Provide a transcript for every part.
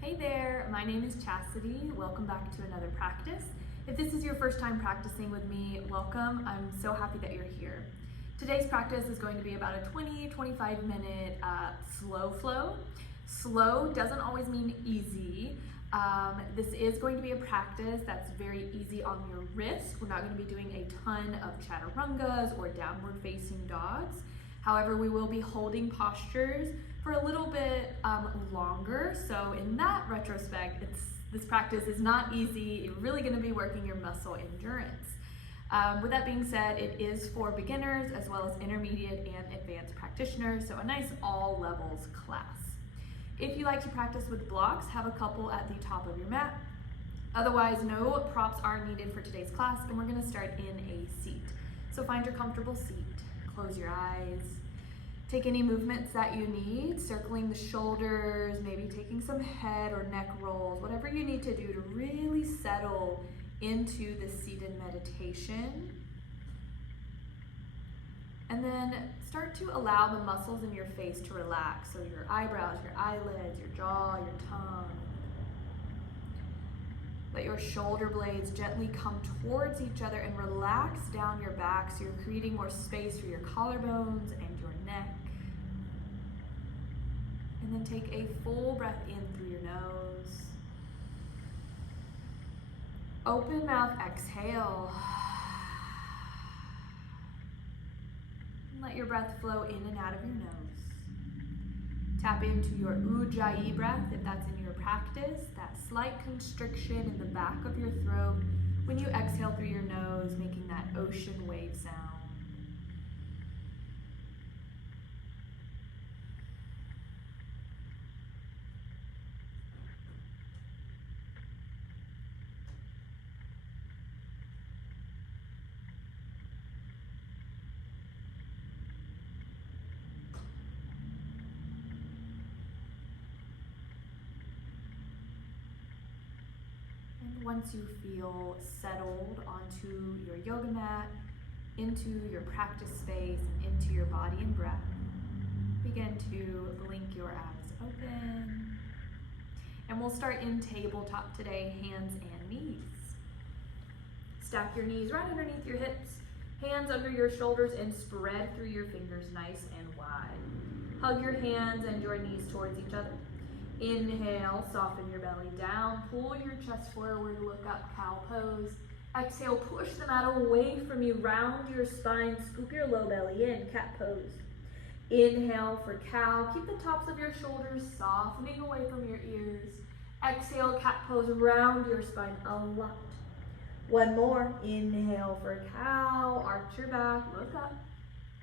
Hey there, my name is Chastity. Welcome back to another practice. If this is your first time practicing with me, welcome. I'm so happy that you're here. Today's practice is going to be about a 20-25 minute slow flow. Slow doesn't always mean easy. This is going to be a practice that's very easy on your wrist. We're not going to be doing a ton of chaturangas or downward facing dogs. However, we will be holding postures for a little bit longer. So in that retrospect, this practice is not easy. You're really going to be working your muscle endurance. With that being said, it is for beginners as well as intermediate and advanced practitioners. So a nice all levels class. If you like to practice with blocks, have a couple at the top of your mat. Otherwise, no props are needed for today's class, and we're going to start in a seat. So find your comfortable seat. Close your eyes. Take any movements that you need, circling the shoulders, maybe taking some head or neck rolls, whatever you need to do to really settle into the seated meditation. And then start to allow the muscles in your face to relax. So your eyebrows, your eyelids, your jaw, your tongue. Let your shoulder blades gently come towards each other and relax down your back so you're creating more space for your collarbones and your neck. And then take a full breath in through your nose. Open mouth, exhale. Let your breath flow in and out of your nose. Tap into your ujjayi breath if that's in your practice, that slight constriction in the back of your throat when you exhale through your nose, making that ocean wave sound. Once you feel settled onto your yoga mat, into your practice space, and into your body and breath, begin to blink your eyes open. And we'll start in tabletop today, hands and knees. Stack your knees right underneath your hips, hands under your shoulders, and spread through your fingers nice and wide. Hug your hands and your knees towards each other. Inhale, soften your belly down, pull your chest forward, look up, cow pose. Exhale, push the mat away from you, round your spine, scoop your low belly in, cat pose. Inhale for cow, keep the tops of your shoulders softening away from your ears. Exhale, cat pose, round your spine a lot. One more, inhale for cow, arch your back, look up.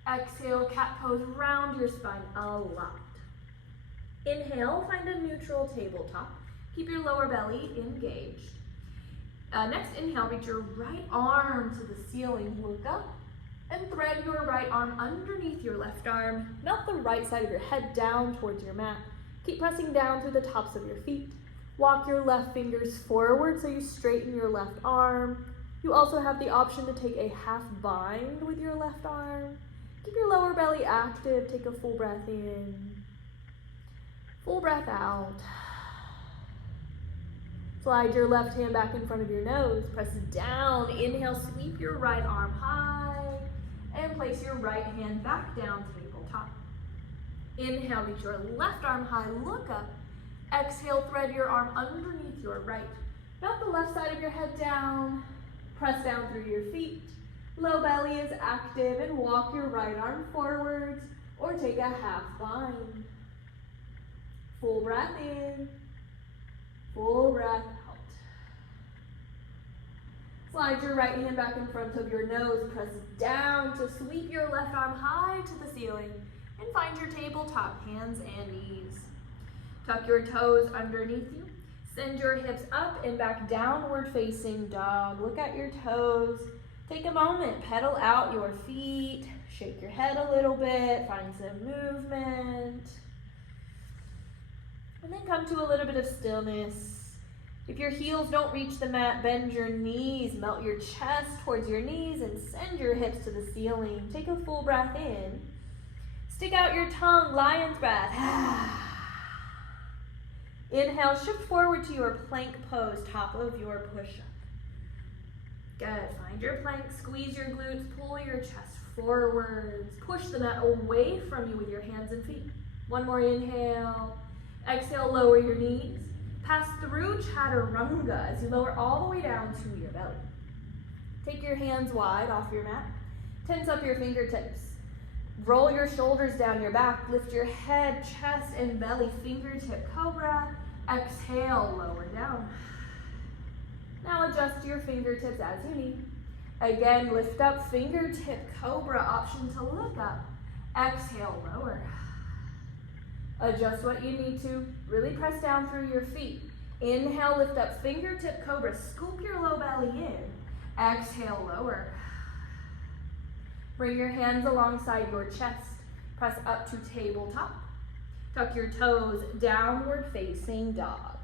Exhale, cat pose, round your spine a lot. Inhale, find a neutral tabletop. Keep your lower belly engaged. Next inhale, reach your right arm to the ceiling. Look up and thread your right arm underneath your left arm. Melt the right side of your head down towards your mat. Keep pressing down through the tops of your feet. Walk your left fingers forward so you straighten your left arm. You also have the option to take a half bind with your left arm. Keep your lower belly active. Take a full breath in. Full breath out. Slide your left hand back in front of your nose. Press down. Inhale, sweep your right arm high. And place your right hand back down, tabletop. Inhale, reach your left arm high. Look up. Exhale, thread your arm underneath your right. Melt the left side of your head down. Press down through your feet. Low belly is active and walk your right arm forwards or take a half bind. Full breath in, full breath out. Slide your right hand back in front of your nose. Press down to sweep your left arm high to the ceiling and find your tabletop, hands and knees. Tuck your toes underneath you. Send your hips up and back, downward facing dog. Look at your toes. Take a moment, pedal out your feet. Shake your head a little bit, find some movement. And then come to a little bit of stillness. If your heels don't reach the mat, bend your knees, melt your chest towards your knees, and send your hips to the ceiling. Take a full breath in. Stick out your tongue, lion's breath. Inhale, shift forward to your plank pose, top of your push-up. Good, find your plank, squeeze your glutes, pull your chest forwards, push the mat away from you with your hands and feet. One more inhale, exhale, lower your knees, pass through chaturanga as you lower all the way down to your belly. Take your hands wide off your mat, tense up your fingertips, roll your shoulders down your back, lift your head, chest, and belly, fingertip cobra, exhale, lower down. Now adjust your fingertips as you need. Again, lift up, fingertip cobra, option to look up. Exhale, lower. Adjust what you need to. Really press down through your feet. Inhale, lift up, fingertip cobra, scoop your low belly in. Exhale, lower. Bring your hands alongside your chest. Press up to tabletop. Tuck your toes, downward facing dog.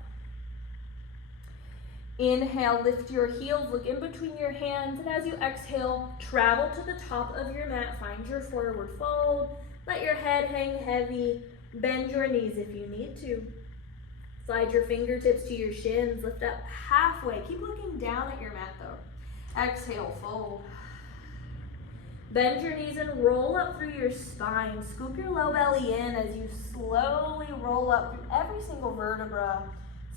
Inhale, lift your heels, look in between your hands, and as you exhale, travel to the top of your mat, find your forward fold, let your head hang heavy, bend your knees if you need to. Slide your fingertips to your shins, lift up halfway, keep looking down at your mat though. Exhale, fold. Bend your knees and roll up through your spine, scoop your low belly in as you slowly roll up through every single vertebra.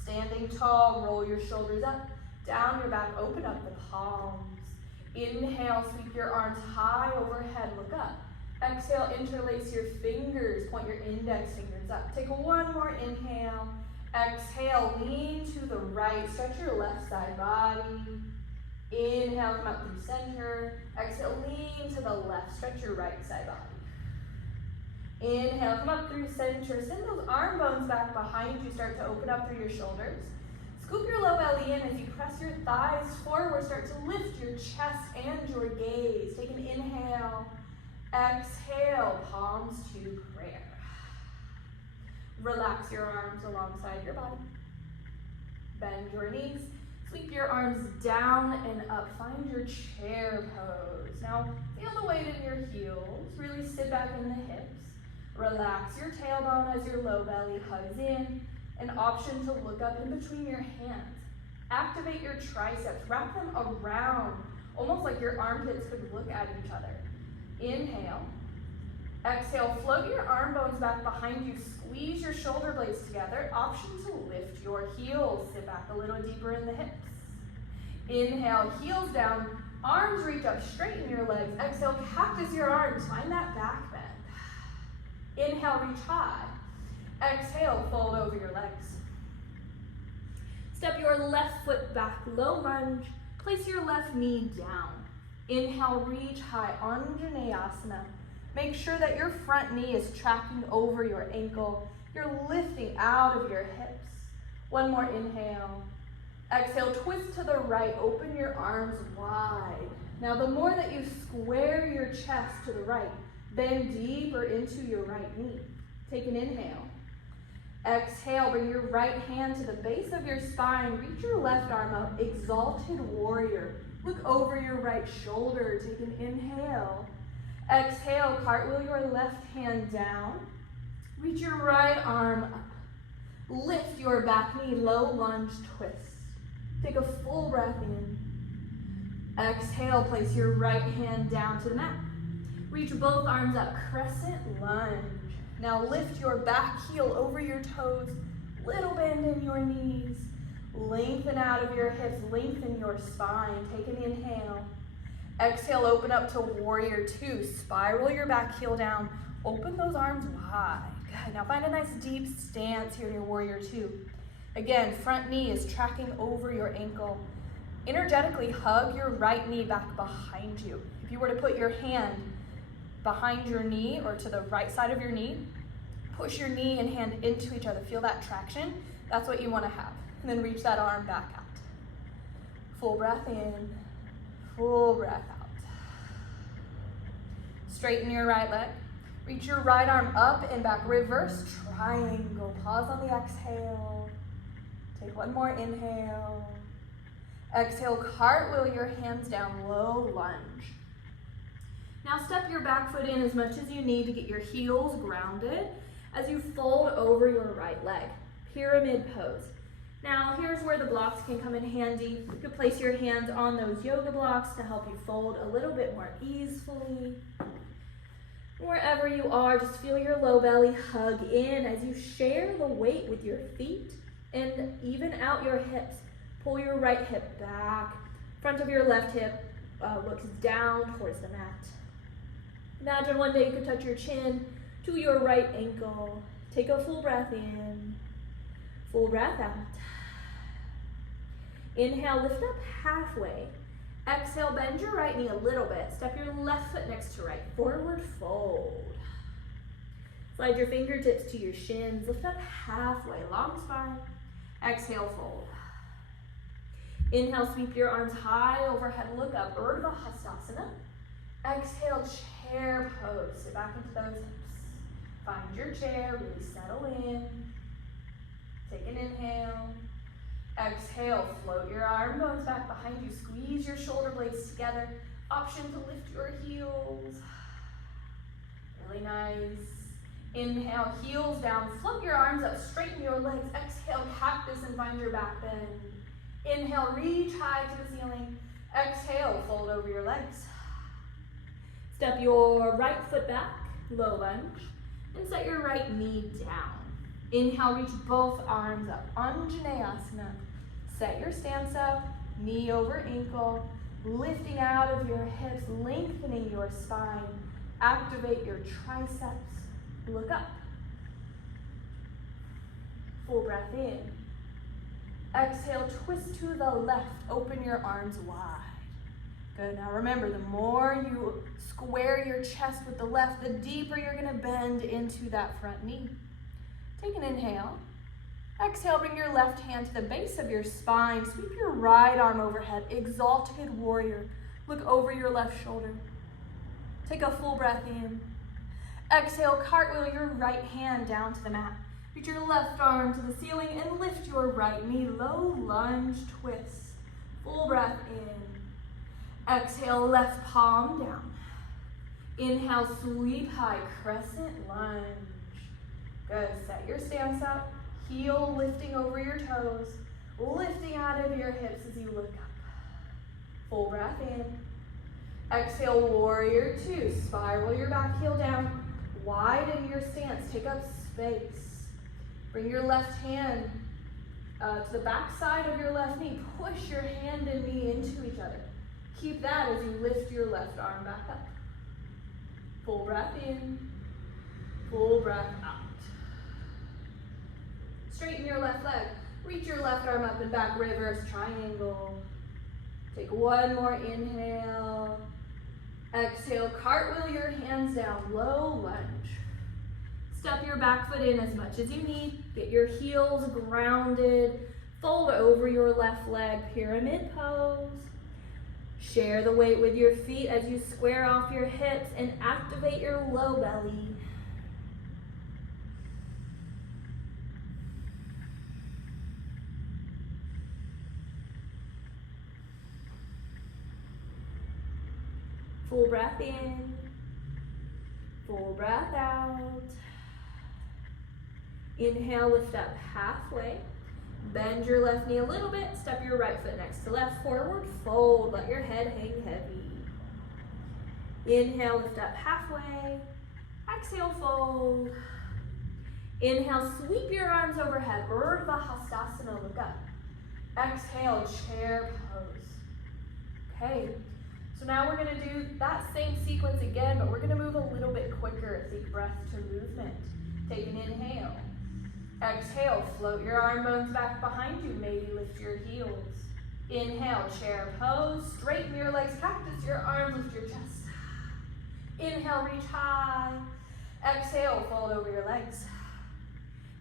Standing tall, roll your shoulders up, down your back, open up the palms. Inhale, sweep your arms high overhead, look up. Exhale, interlace your fingers, point your index fingers up. Take one more inhale. Exhale, lean to the right, stretch your left side body. Inhale, come up through center. Exhale, lean to the left, stretch your right side body. Inhale, come up through center. Send those arm bones back behind you. Start to open up through your shoulders. Scoop your low belly in as you press your thighs forward. Start to lift your chest and your gaze. Take an inhale. Exhale, palms to prayer. Relax your arms alongside your body. Bend your knees. Sweep your arms down and up. Find your chair pose. Now, feel the weight in your heels. Really sit back in the hips. Relax your tailbone as your low belly hugs in. An option to look up in between your hands. Activate your triceps. Wrap them around, almost like your armpits could look at each other. Inhale. Exhale, float your arm bones back behind you. Squeeze your shoulder blades together. Option to lift your heels. Sit back a little deeper in the hips. Inhale, heels down. Arms reach up, straighten your legs. Exhale, cactus your arms. Find that back bend. Inhale, reach high. Exhale, fold over your legs. Step your left foot back, low lunge. Place your left knee down. Inhale, reach high, Anjaneyasana. Make sure that your front knee is tracking over your ankle. You're lifting out of your hips. One more inhale. Exhale, twist to the right, open your arms wide. Now the more that you square your chest to the right, bend deeper into your right knee. Take an inhale. Exhale, bring your right hand to the base of your spine. Reach your left arm up, exalted warrior. Look over your right shoulder. Take an inhale. Exhale, cartwheel your left hand down. Reach your right arm up. Lift your back knee, low lunge twist. Take a full breath in. Exhale, place your right hand down to the mat. Reach both arms up, crescent lunge. Now lift your back heel over your toes, little bend in your knees. Lengthen out of your hips, lengthen your spine. Take an inhale. Exhale, open up to warrior two. Spiral your back heel down. Open those arms wide. Good. Now find a nice deep stance here in your warrior two. Again, front knee is tracking over your ankle. Energetically hug your right knee back behind you. If you were to put your hand behind your knee or to the right side of your knee, push your knee and hand into each other. Feel that traction. That's what you want to have. And then reach that arm back out. Full breath in, full breath out. Straighten your right leg. Reach your right arm up and back. Reverse triangle. Pause on the exhale. Take one more inhale. Exhale, cartwheel your hands down, low lunge. Now step your back foot in as much as you need to get your heels grounded as you fold over your right leg. pyramid pose. Now here's where the blocks can come in handy. You can place your hands on those yoga blocks to help you fold a little bit more easily. Wherever you are, just feel your low belly hug in as you share the weight with your feet and even out your hips. Pull your right hip back. Front of your left hip looks down towards the mat. Imagine one day you could touch your chin to your right ankle. Take a full breath in, full breath out. Inhale, lift up halfway. Exhale, bend your right knee a little bit. Step your left foot next to right. Forward fold. Slide your fingertips to your shins. Lift up halfway, long spine. Exhale, fold. Inhale, sweep your arms high overhead, look up, Urdhva Hastasana. Exhale, chair pose. Sit back into those hips. Find your chair, really settle in. Take an inhale. Exhale, float your arm bones back behind you. Squeeze your shoulder blades together. Option to lift your heels. Really nice. Inhale, heels down. Float your arms up, straighten your legs. Exhale, cactus and find your back bend. Inhale, reach high to the ceiling. Exhale, fold over your legs. Step your right foot back, low lunge, and set your right knee down. Inhale, reach both arms up, Anjaneyasana. Set your stance up, knee over ankle, lifting out of your hips, lengthening your spine. Activate your triceps, look up. Full breath in. Exhale, twist to the left, open your arms wide. Good, now remember, the more you square your chest with the left, the deeper you're gonna bend into that front knee. Take an inhale. Exhale, bring your left hand to the base of your spine. Sweep your right arm overhead, exalted warrior. Look over your left shoulder. Take a full breath in. Exhale, cartwheel your right hand down to the mat. Reach your left arm to the ceiling and lift your right knee. Low lunge twist. Full breath in. Exhale, left palm down. Inhale, sweep high, crescent lunge. Good, set your stance up. Heel lifting over your toes. Lifting out of your hips as you look up. Full breath in. Exhale, warrior two. Spiral your back heel down. Widen your stance, take up space. Bring your left hand to the back side of your left knee. Push your hand and knee into each other. Keep that as you lift your left arm back up. Full breath in, full breath out. Straighten your left leg. Reach your left arm up and back, reverse triangle. Take one more inhale. Exhale, cartwheel your hands down, low lunge. Step your back foot in as much as you need. Get your heels grounded. Fold over your left leg, pyramid pose. Share the weight with your feet as you square off your hips and activate your low belly. Full breath in, full breath out. Inhale, lift up halfway. Bend your left knee a little bit. Step your right foot next to left. Forward fold. Let your head hang heavy. Inhale, lift up halfway. Exhale, fold. Inhale, sweep your arms overhead. Urdhva Hastasana, look up. Exhale, chair pose. Okay, so now we're gonna do that same sequence again, but we're gonna move a little bit quicker. Deep breath to movement. Take an inhale. Exhale, float your arm bones back behind you. Maybe lift your heels. Inhale, chair pose. Straighten your legs, cactus your arms, lift your chest. Inhale, reach high. Exhale, fold over your legs.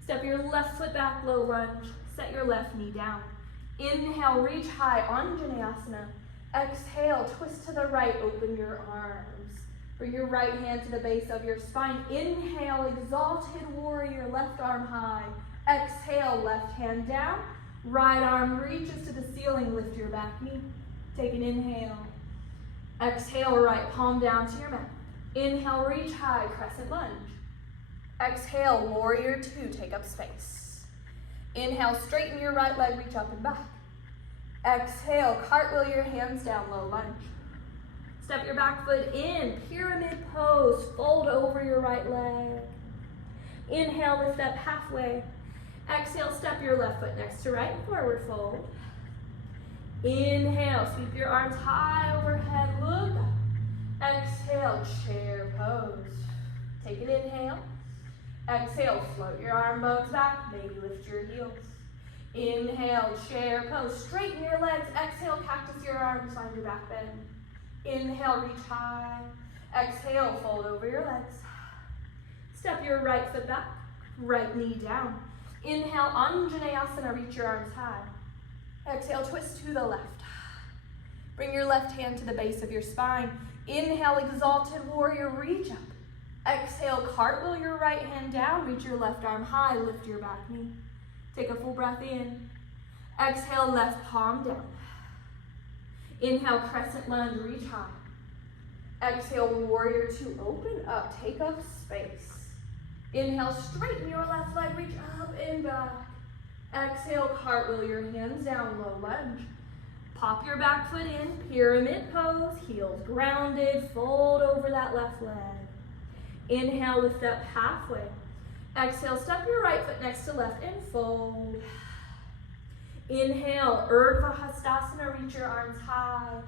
Step your left foot back, low lunge. Set your left knee down. Inhale, reach high, Anjaneyasana. Exhale, twist to the right, open your arms. Bring your right hand to the base of your spine. Inhale, exalted warrior, left arm high. Exhale, left hand down. Right arm reaches to the ceiling, lift your back knee. Take an inhale. Exhale, right palm down to your mat. Inhale, reach high, crescent lunge. Exhale, warrior two, take up space. Inhale, straighten your right leg, reach up and back. Exhale, cartwheel your hands down, low lunge. Step your back foot in, pyramid pose, fold over your right leg. Inhale, lift up halfway. Exhale, step your left foot next to right, forward fold. Inhale, sweep your arms high overhead, look up. Exhale, chair pose. Take an inhale. Exhale, float your arm bones back, maybe lift your heels. Inhale, chair pose, straighten your legs. Exhale, cactus your arms, find your back bend. Inhale, reach high. Exhale, fold over your legs. Step your right foot back, right knee down. Inhale, Anjaneyasana, reach your arms high. Exhale, twist to the left. Bring your left hand to the base of your spine. Inhale, exalted warrior, reach up. Exhale, cartwheel your right hand down, reach your left arm high, lift your back knee. Take a full breath in. Exhale, left palm down. Inhale, crescent lunge, reach high. Exhale, warrior two, open up, take up space. Inhale, straighten your left leg, reach up and back. Exhale, cartwheel your hands down, low lunge. Pop your back foot in, pyramid pose, heels grounded, fold over that left leg. Inhale, lift up halfway. Exhale, step your right foot next to left and fold. Inhale, Urdhva Hastasana, reach your arms high.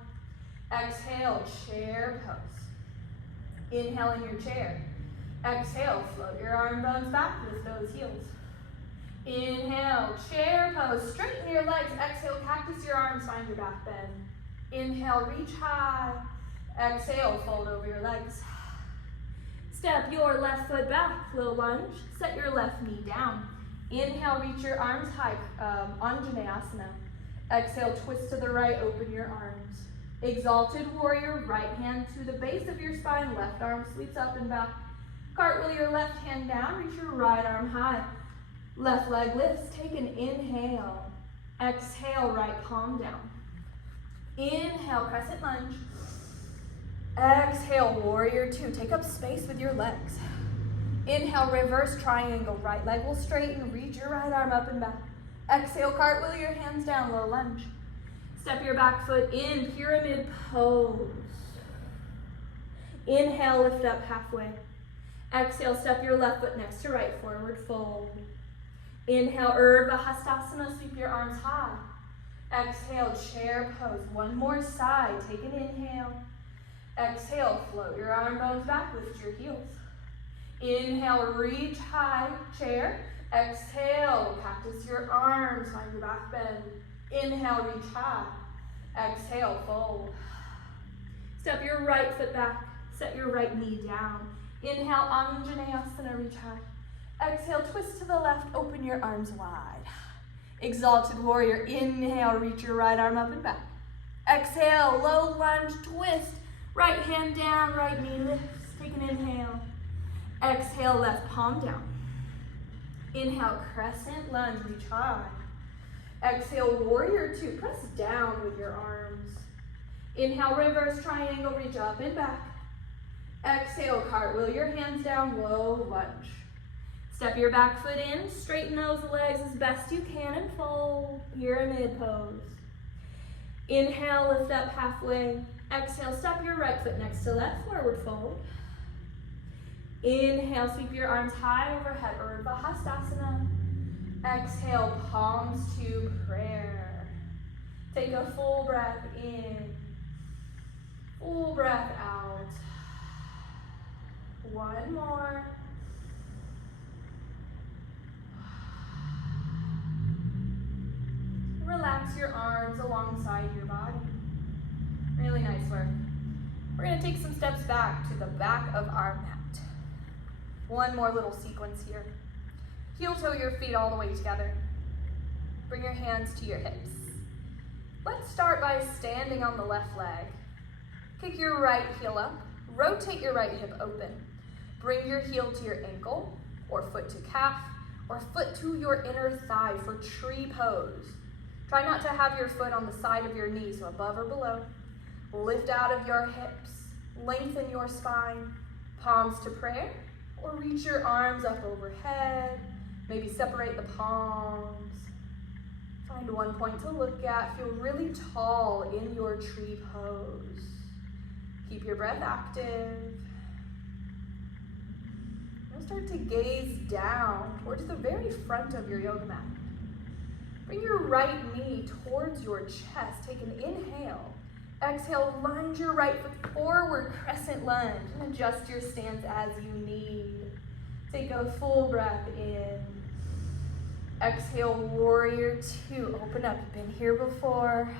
Exhale, chair pose. Inhale in your chair. Exhale, float your arm bones back, lift those heels. Inhale, chair pose, straighten your legs. Exhale, cactus your arms, find your back bend. Inhale, reach high. Exhale, fold over your legs. Step your left foot back, low lunge. Set your left knee down. Inhale, reach your arms high, Anjaneyasana. Exhale, twist to the right, open your arms. Exalted warrior, right hand to the base of your spine, left arm sweeps up and back. Cartwheel your left hand down, reach your right arm high. Left leg lifts, take an inhale. Exhale, right palm down. Inhale, crescent lunge. Exhale, warrior two. Take up space with your legs. Inhale, reverse triangle. Right leg will straighten. Reach your right arm up and back. Exhale, cartwheel your hands down, low lunge. Step your back foot in, pyramid pose. Inhale, lift up halfway. Exhale, step your left foot next to right, forward fold. Inhale, Urdhva Hastasana, sweep your arms high. Exhale, chair pose. One more side, take an inhale. Exhale, float your arm bones back, lift your heels. Inhale, reach high, chair. Exhale, cactus your arms, find your back bend. Inhale, reach high. Exhale, fold. Step your right foot back, set your right knee down. Inhale, Anjaneyasana, reach high. Exhale, twist to the left, open your arms wide. Exalted warrior, inhale, reach your right arm up and back. Exhale, low lunge, twist. Right hand down, right knee lifts. Take an inhale. Exhale, left palm down. Inhale, crescent lunge, reach high. Exhale, warrior two, press down with your arms. Inhale, reverse triangle, reach up and back. Exhale, cartwheel your hands down, low lunge. Step your back foot in, straighten those legs as best you can and fold, pyramid pose. Inhale, lift up halfway. Exhale, step your right foot next to left, forward fold. Inhale, sweep your arms high overhead, Urdhva Hastasana. Exhale, palms to prayer. Take a full breath in, full breath out. One more. Relax your arms alongside your body. Really nice work. We're going to take some steps back to the back of our mat. One more little sequence here. Heel toe your feet all the way together. Bring your hands to your hips. Let's start by standing on the left leg. Kick your right heel up. Rotate your right hip open. Bring your heel to your ankle, or foot to calf, or foot to your inner thigh for tree pose. Try not to have your foot on the side of your knee, so above or below. Lift out of your hips, lengthen your spine, palms to prayer, or reach your arms up overhead. Maybe separate the palms. And one point to look at, feel really tall in your tree pose. Keep your breath active. Now start to gaze down towards the very front of your yoga mat. Bring your right knee towards your chest. Take an inhale. Exhale, lunge your right foot forward, crescent lunge, and adjust your stance as you need. Take a full breath in. Exhale, warrior two. Open up. You've been here before.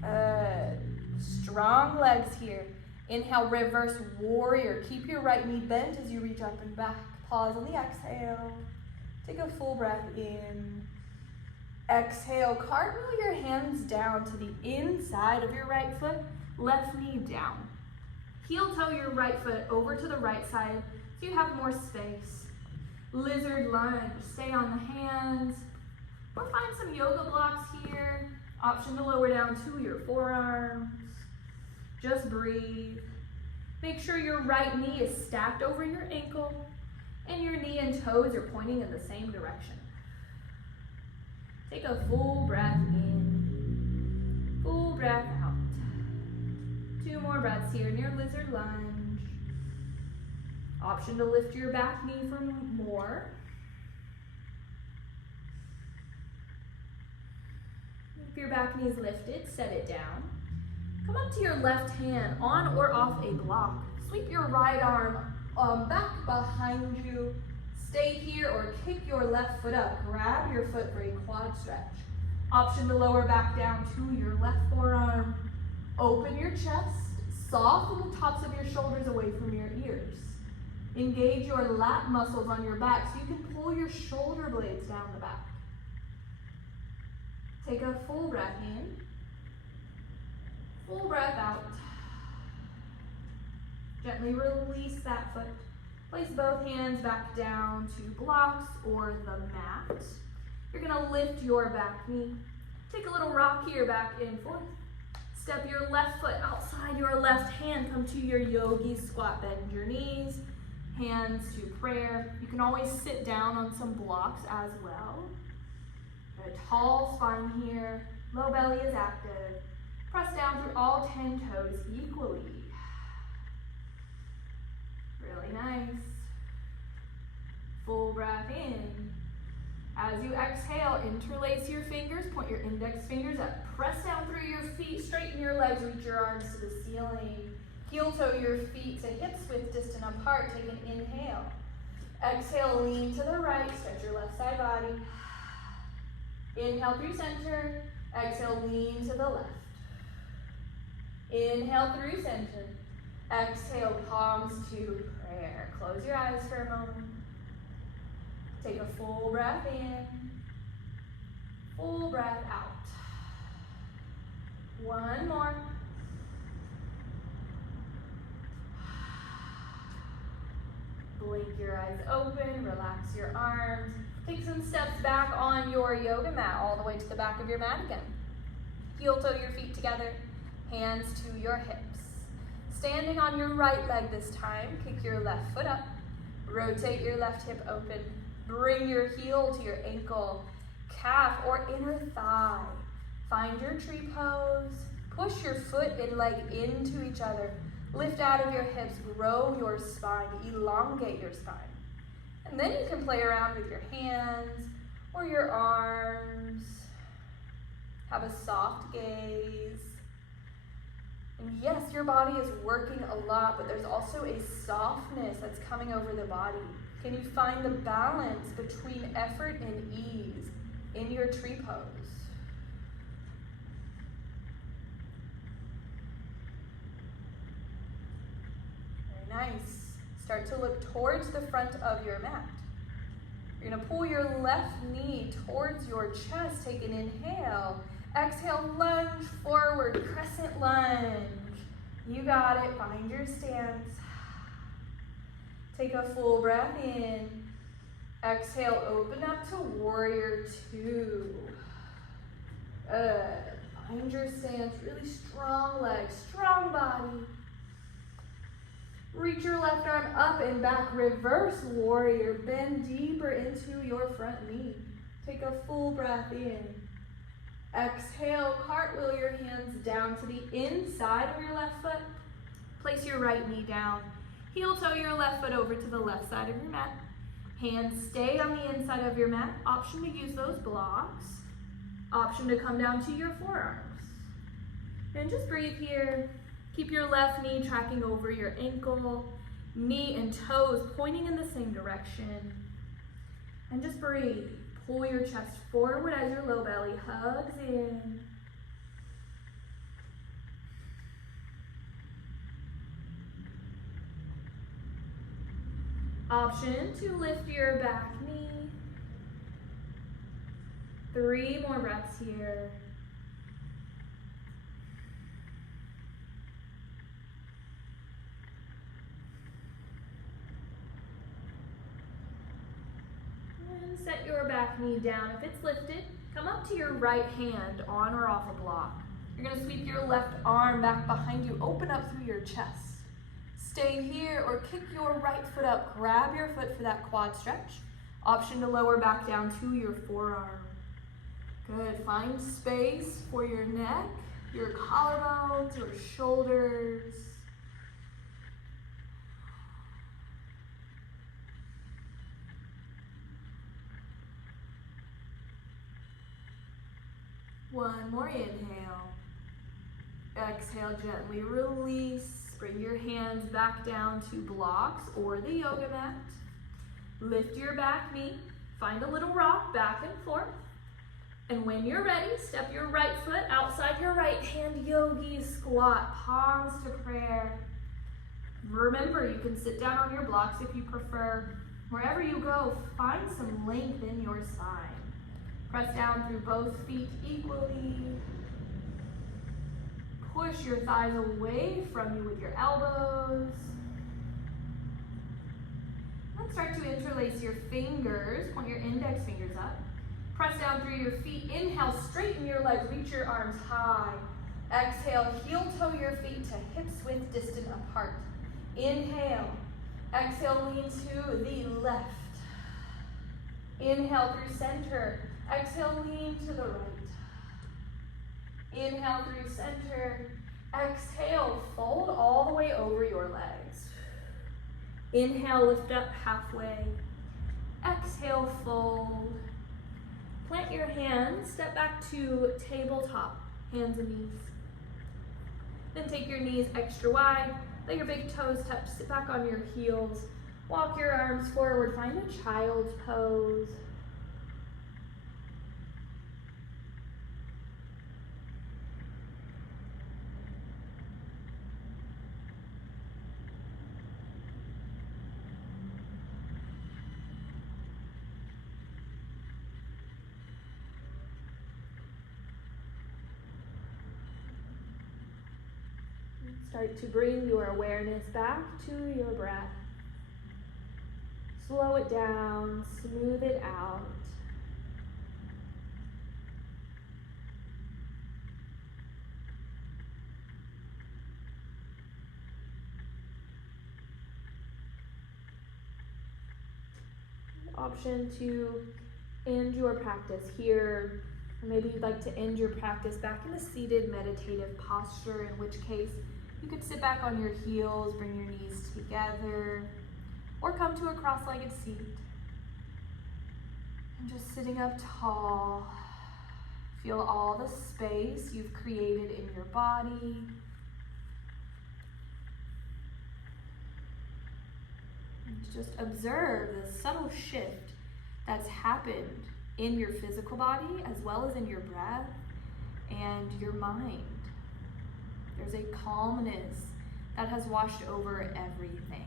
Good. Strong legs here. Inhale, reverse warrior. Keep your right knee bent as you reach up and back. Pause on the exhale. Take a full breath in. Exhale, cartwheel your hands down to the inside of your right foot, left knee down. Heel toe your right foot over to the right side so you have more space. Lizard lunge, stay on the hands, or find some yoga blocks here. Option to lower down to your forearms. Just breathe. Make sure your right knee is stacked over your ankle and your knee and toes are pointing in the same direction. Take a full breath in, full breath out. 2 more breaths here in your lizard lunge. Option to lift your back knee for more. If your back knee is lifted, set it down. Come up to your left hand on or off a block. Sweep your right arm back behind you. Stay here or kick your left foot up. Grab your foot for a quad stretch. Option to lower back down to your left forearm. Open your chest. Soften the tops of your shoulders away from your ears. Engage your lat muscles on your back so you can pull your shoulder blades down the back. Take a full breath in. Full breath out. Gently release that foot. Place both hands back down to blocks or the mat. You're gonna lift your back knee. Take a little rock here, back and forth. Step your left foot outside your left hand. Come to your yogi squat. Bend your knees, hands to prayer. You can always sit down on some blocks as well. A tall spine here. Low belly is active. Press down through all 10 toes equally. Really nice. Full breath in. As you exhale, interlace your fingers, point your index fingers up. Press down through your feet, straighten your legs, reach your arms to the ceiling. Heel toe your feet to hips width distant apart. Take an inhale. Exhale, lean to the right, stretch your left side body. Inhale through center. Exhale, lean to the left. Inhale through center. Exhale, palms to prayer. Close your eyes for a moment. Take a full breath in. Full breath out. One more. Blink your eyes open, relax your arms. Take some steps back on your yoga mat, all the way to the back of your mat again. Heel toe your feet together, hands to your hips. Standing on your right leg this time, kick your left foot up. Rotate your left hip open. Bring your heel to your ankle, calf, or inner thigh. Find your tree pose. Push your foot and leg into each other. Lift out of your hips, grow your spine, elongate your spine. And then you can play around with your hands or your arms. Have a soft gaze. And yes, your body is working a lot, but there's also a softness that's coming over the body. Can you find the balance between effort and ease in your tree pose? Very nice. Start to look towards the front of your mat. You're gonna pull your left knee towards your chest. Take an inhale. Exhale, lunge forward, crescent lunge. You got it, find your stance. Take a full breath in. Exhale, open up to warrior two. Good. Find your stance, really strong legs, strong body. Reach your left arm up and back, reverse warrior. Bend deeper into your front knee. Take a full breath in. Exhale, cartwheel your hands down to the inside of your left foot. Place your right knee down. Heel toe your left foot over to the left side of your mat. Hands stay on the inside of your mat. Option to use those blocks. Option to come down to your forearms. And just breathe here. Keep your left knee tracking over your ankle. Knee and toes pointing in the same direction. And just breathe. Pull your chest forward as your low belly hugs in. Option to lift your back knee. 3 more breaths here. And set your back knee down. If it's lifted, come up to your right hand on or off a block. You're going to sweep your left arm back behind you. Open up through your chest. Stay here or kick your right foot up. Grab your foot for that quad stretch. Option to lower back down to your forearm. Good. Find space for your neck, your collarbones, your shoulders. One more inhale. Exhale, gently release. Bring your hands back down to blocks or the yoga mat. Lift your back knee. Find a little rock back and forth. And when you're ready, step your right foot outside your right hand, yogi squat, palms to prayer. Remember, you can sit down on your blocks if you prefer. Wherever you go, find some length in your spine. Press down through both feet equally. Push your thighs away from you with your elbows. And start to interlace your fingers. Point your index fingers up. Press down through your feet. Inhale, straighten your legs. Reach your arms high. Exhale, heel toe your feet to hips width distant apart. Inhale. Exhale, lean to the left. Inhale through center. Exhale, lean to the right. Inhale through center. Exhale, fold all the way over your legs. Inhale, lift up halfway. Exhale, fold. Plant your hands, step back to tabletop, hands and knees. Then take your knees extra wide, let your big toes touch, sit back on your heels. Walk your arms forward, find a child's pose. Start to bring your awareness back to your breath. Slow it down, smooth it out. Option to end your practice here. Or maybe you'd like to end your practice back in a seated meditative posture, in which case you could sit back on your heels, bring your knees together, or come to a cross-legged seat. And just sitting up tall, feel all the space you've created in your body. And just observe the subtle shift that's happened in your physical body as well as in your breath and your mind. There's a calmness that has washed over everything.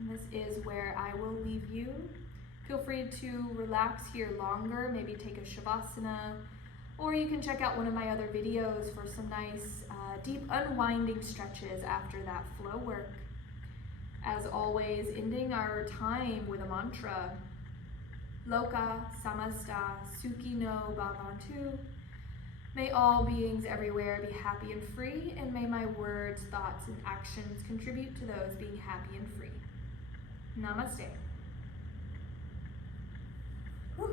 And this is where I will leave you. Feel free to relax here longer, maybe take a shavasana, or you can check out one of my other videos for some nice deep unwinding stretches after that flow work. As always, ending our time with a mantra. Loka samasta sukino bhavantu. May all beings everywhere be happy and free, and may my words, thoughts, and actions contribute to those being happy and free. Namaste.